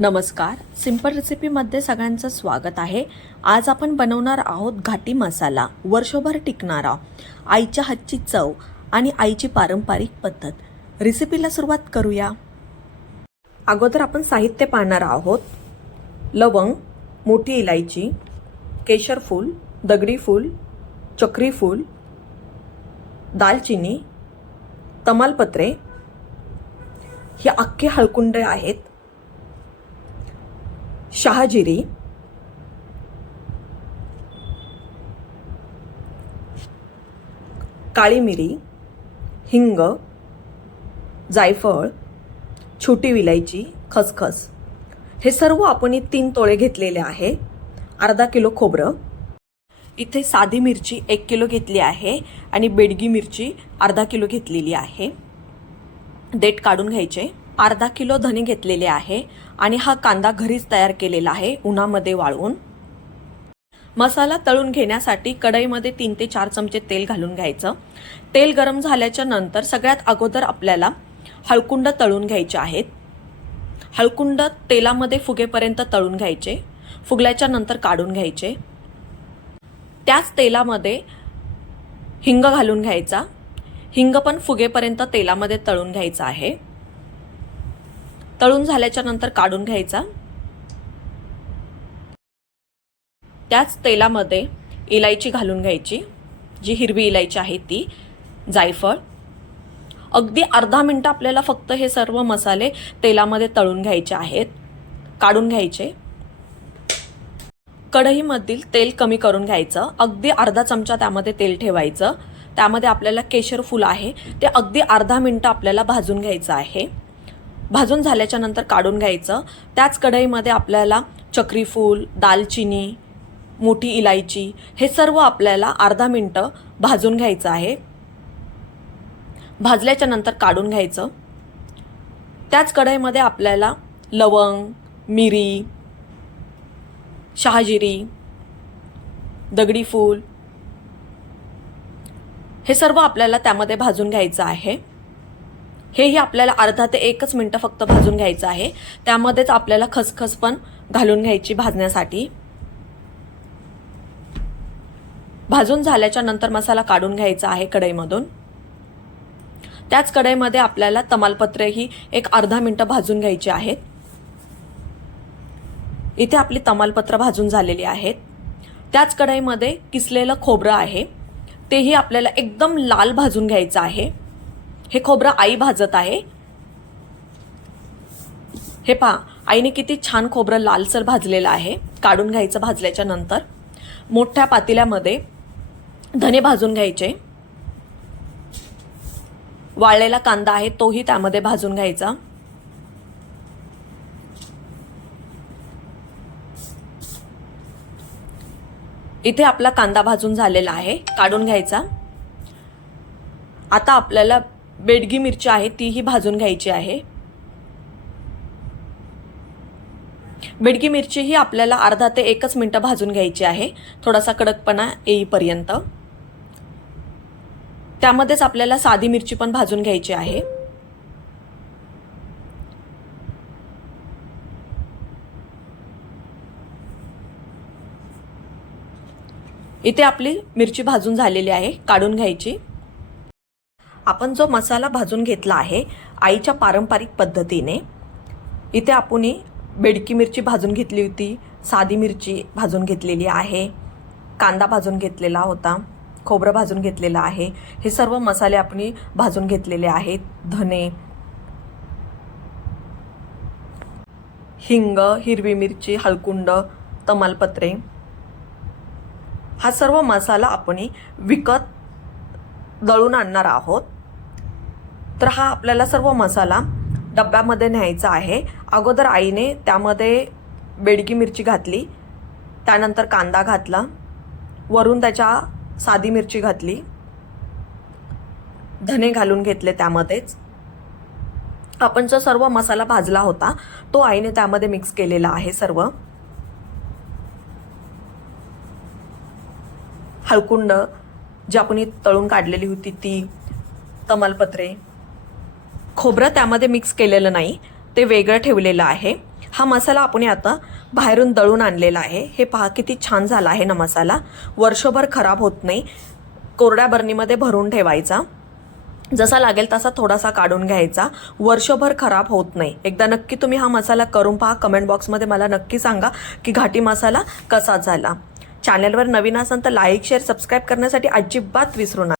नमस्कार, सिंपल रेसिपीमध्ये सगळ्यांचं स्वागत आहे। आज आपण बनवणार आहोत घाटी मसाला, वर्षभर टिकणारा, आईच्या हातची चव आणि आईची पारंपरिक पद्धत। रेसिपीला सुरुवात करूया। अगोदर आपण साहित्य पाहणार आहोत। लवंग, मोठी इलायची, केशर फूल, दगडी फूल, चक्री फूल, दालचिनी, तमालपत्रे, हे अख्खे हळकुंडे आहेत, शहाजिरी, काळी मिरी, हिंग, जायफळ, छोटी विलायची, खसखस, हे सर्व आपण 3 तोळे घेतलेले आहे। अर्धा किलो खोबरं, इथे साधी मिरची 1 किलो घेतली आहे आणि बेडगी मिरची अर्धा किलो घेतलेली आहे। देठ काढून घ्यायचे। अर्धा किलो धने घेतलेले आहे आणि हा कांदा घरीच तयार केलेला आहे उन्हामध्ये वाळवून। मसाला तळून घेण्यासाठी कढईमध्ये 3 ते 4 चमचे तेल घालून घ्यायचं। तेल गरम झाल्याच्या नंतर सगळ्यात अगोदर आपल्याला हळकुंड तळून घ्यायचे आहेत। हळकुंड तेलामध्ये फुगेपर्यंत तळून घ्यायचे। फुगल्याच्या नंतर काढून घ्यायचे। त्याच तेलामध्ये हिंग घालून घ्यायचा। हिंग पण फुगेपर्यंत तेलामध्ये तळून घ्यायचा आहे। तळून झाल्याच्या नंतर काढून घ्यायचा। त्याच तेलामध्ये इलायची घालून घ्यायची, जी हिरवी इलायची आहे ती, जायफळ। अगदी अर्धा मिनिट आपल्याला फक्त हे सर्व मसाले तेलामध्ये तळून घ्यायचे आहेत, काढून घ्यायचे। कढईमधील तेल कमी करून घ्यायचं। अगदी अर्धा चमचा त्यामध्ये तेल ठेवायचं। त्यामध्ये आपल्याला केशर फूल आहे ते अगदी अर्धा मिनिट आपल्याला भाजून घ्यायचं आहे। भाजून झाल्याच्या नंतर काढून घ्यायचं। त्याच कढईमध्ये आपल्याला चक्री फूल, दालचिनी, मोठी इलायची, हे सर्व आपल्याला अर्धा मिनिट भाजून घ्यायचं आहे। भाजल्याच्या नंतर काढून घ्यायचं। त्याच कढईमध्ये आपल्याला लवंग, मिरी, शहाजिरी, दगडी फूल, हे सर्व आपल्याला त्यामध्ये भाजून घ्यायचं आहे। हेही आपल्याला अर्धा ते 1 मिनिट फक्त भाजून घ्यायचं आहे। त्यामध्येच आपल्याला खसखस पण घालून घ्यायची भाजण्यासाठी। भाजून झाल्याच्या नंतर मसाला काढून घ्यायचा आहे कढईमधून। त्याच कढईमध्ये आपल्याला तमालपत्रे ही एक अर्धा मिनिट भाजून घ्यायची आहेत। इथे आपली तमालपत्र भाजून झालेली आहेत। त्याच कढईमध्ये किसलेलं खोबरं आहे, तेही आपल्याला एकदम लाल भाजून घ्यायचं आहे। हे खोबरं आई भाजत आहे। हे पहा, आईने किती छान खोबरं लालसर भाजलेलं आहे। काढून घ्यायचं भाजल्याच्या नंतर। मोठ्या पातेल्यामध्ये धने भाजून घ्यायचे। वाळलेला कांदा आहे तोही त्यामध्ये भाजून घ्यायचा। इथे आपला कांदा भाजून झालेला आहे, काढून घ्यायचा। आता आपल्याला बेडगी मिरची आहे तीही भाजून घ्यायची आहे। बेडगी मिरची ही आपल्याला अर्धा ते 1 मिनिट भाजून घ्यायची आहे, थोडासा कडकपणा येईपर्यंत। त्यामध्येच आपल्याला साधी मिरची पण भाजून घ्यायची आहे। इथे आपली मिरची भाजून झालेली आहे, काढून घ्यायची। आपण जो मसाला भाजून घेतला आहे आईच्या पारंपरिक पद्धतीने, इथे आपण बेडकी मिरची भाजून घेतली होती, साधी मिरची भाजून घेतलेली आहे, कांदा भाजून घेतलेला होता, खोबरं भाजून घेतलेलं आहे। हे सर्व मसाले आपण भाजून घेतलेले आहेत। धने, हिंग, हिरवी मिरची, हळकुंड, तमालपत्रे, हा सर्व मसाला आपण विकत दळून आणणार आहोत। तर हा आपल्याला सर्व मसाला डब्यामध्ये न्यायचा आहे। अगोदर आईने त्यामध्ये बेडगी मिरची घातली, त्यानंतर कांदा घातला, वरून त्याच्या साधी मिरची घातली, धने घालून घेतले। त्यामध्येच आपण जो सर्व मसाला भाजला होता तो आईने त्यामध्ये मिक्स केलेला आहे सर्व। हळकुंड जी आपण तळून काढलेली होती ती, तमालपत्रे, खोबरं त्यामध्ये मिक्स केलेलं नाही, ते वेगळं ठेवलेलं आहे। हा मसाला आपण आता बाहेरून दळून आणलेला आहे. हे पहा किती छान झाला आहे ना मसाला. वर्षभर खराब होत नाही. कोरड्या बरणीमध्ये भरून ठेवायचा. जसा लागेल तसा थोडासा काढून घ्यायचा. वर्षभर खराब होत नाही. एकदा नक्की तुम्ही हा मसाला करून पहा. कमेंट बॉक्समध्ये मला नक्की सांगा की घाटी मसाला कसा झाला. चॅनलवर नवीन असाल तर लाईक शेअर सबस्क्राईब करण्यासाठी अजिबात विसरू नका.